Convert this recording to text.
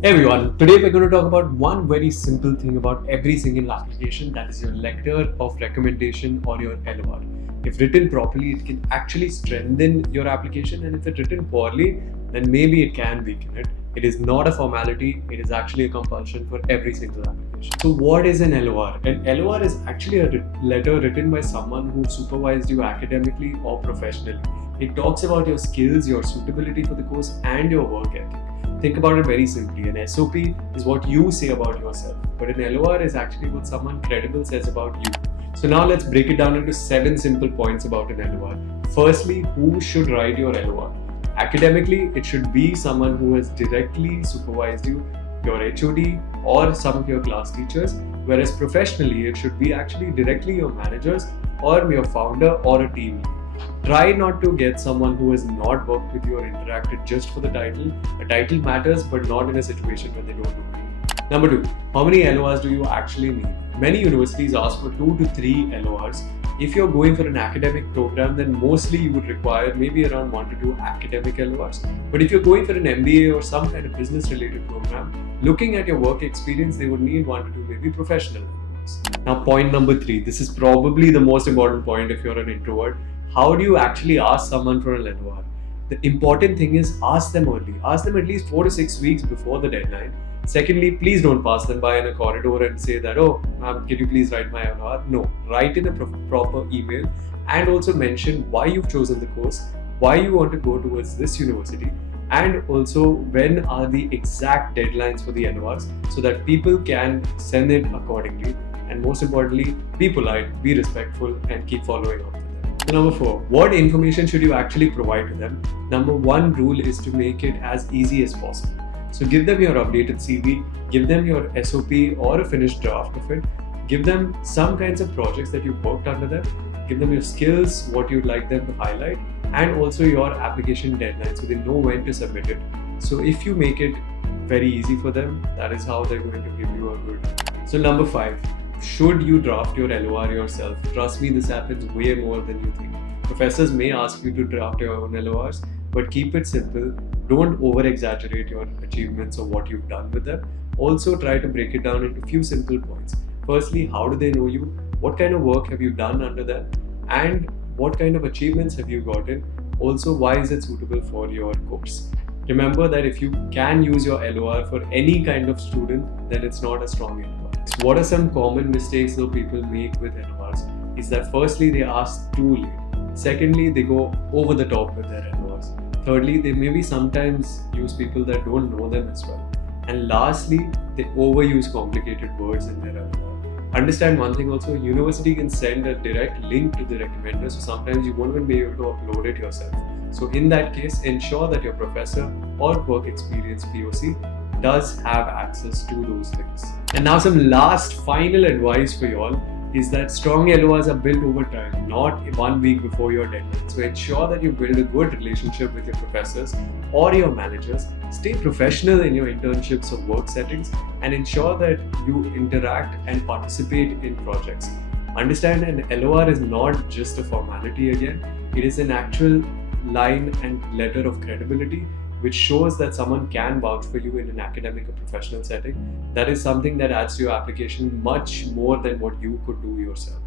Hey everyone, today we're going to talk about one very simple thing about every single application, that is your letter of recommendation or your LOR. If written properly, it can actually strengthen your application, and if it's written poorly, then maybe it can weaken it. It is not a formality, it is actually a compulsion for every single application. So what is an LOR? An LOR is actually a letter written by someone who supervised you academically or professionally. It talks about your skills, your suitability for the course, and your work ethic. Think about it very simply. An SOP is what you say about yourself, but an LOR is actually what someone credible says about you. So now let's break it down into 7 simple points about an LOR. Firstly, who should write your LOR? Academically, it should be someone who has directly supervised you, your HOD or some of your class teachers, whereas professionally, it should be actually directly your managers or your founder or a team lead. Try not to get someone who has not worked with you or interacted just for the title. A title matters, but not in a situation where they don't know you. Number 2, how many LORs do you actually need? Many universities ask for 2 to 3 LORs. If you're going for an academic program, then mostly you would require maybe around 1 to 2 academic LORs. But if you're going for an MBA or some kind of business related program, looking at your work experience, they would need 1 to 2 maybe professional LORs. Now, point number 3, this is probably the most important point if you're an introvert. How do you actually ask someone for a LOR? The important thing is ask them early. Ask them at least 4 to 6 weeks before the deadline. Secondly, please don't pass them by in a corridor and say that, oh, ma'am, can you please write my LOR? No, write in a proper email and also mention why you've chosen the course, why you want to go towards this university, and also when are the exact deadlines for the LORs so that people can send it accordingly. And most importantly, be polite, be respectful, and keep following up. So number 4, what information should you actually provide to them? Number 1 rule is to make it as easy as possible. So give them your updated CV, give them your SOP or a finished draft of it, give them some kinds of projects that you've worked under them, give them your skills, what you'd like them to highlight, and also your application deadline so they know when to submit it. So if you make it very easy for them, that is how they're going to give you a good. So number 5, should you draft your LOR yourself? Trust me, this happens way more than you think. Professors may ask you to draft your own LORs, but keep it simple. Don't over-exaggerate your achievements or what you've done with them. Also, try to break it down into a few simple points. Firstly, how do they know you? What kind of work have you done under them? And what kind of achievements have you gotten? Also, why is it suitable for your course? Remember that if you can use your LOR for any kind of student, then it's not a strong LOR. What are some common mistakes that people make with LORs? Is that firstly, they ask too late. Secondly, they go over the top with their LORs. Thirdly, they maybe sometimes use people that don't know them as well. And lastly, they overuse complicated words in their LOR. Understand one thing also, university can send a direct link to the recommender, so sometimes you won't even be able to upload it yourself. So in that case, ensure that your professor or work experience POC does have access to those things. And now some last final advice for y'all is that strong LORs are built over time, not 1 week before your deadline. So ensure that you build a good relationship with your professors or your managers. Stay professional in your internships or work settings and ensure that you interact and participate in projects. Understand an LOR is not just a formality again, it is an actual line and letter of credibility which shows that someone can vouch for you in an academic or professional setting. That is something that adds to your application much more than what you could do yourself.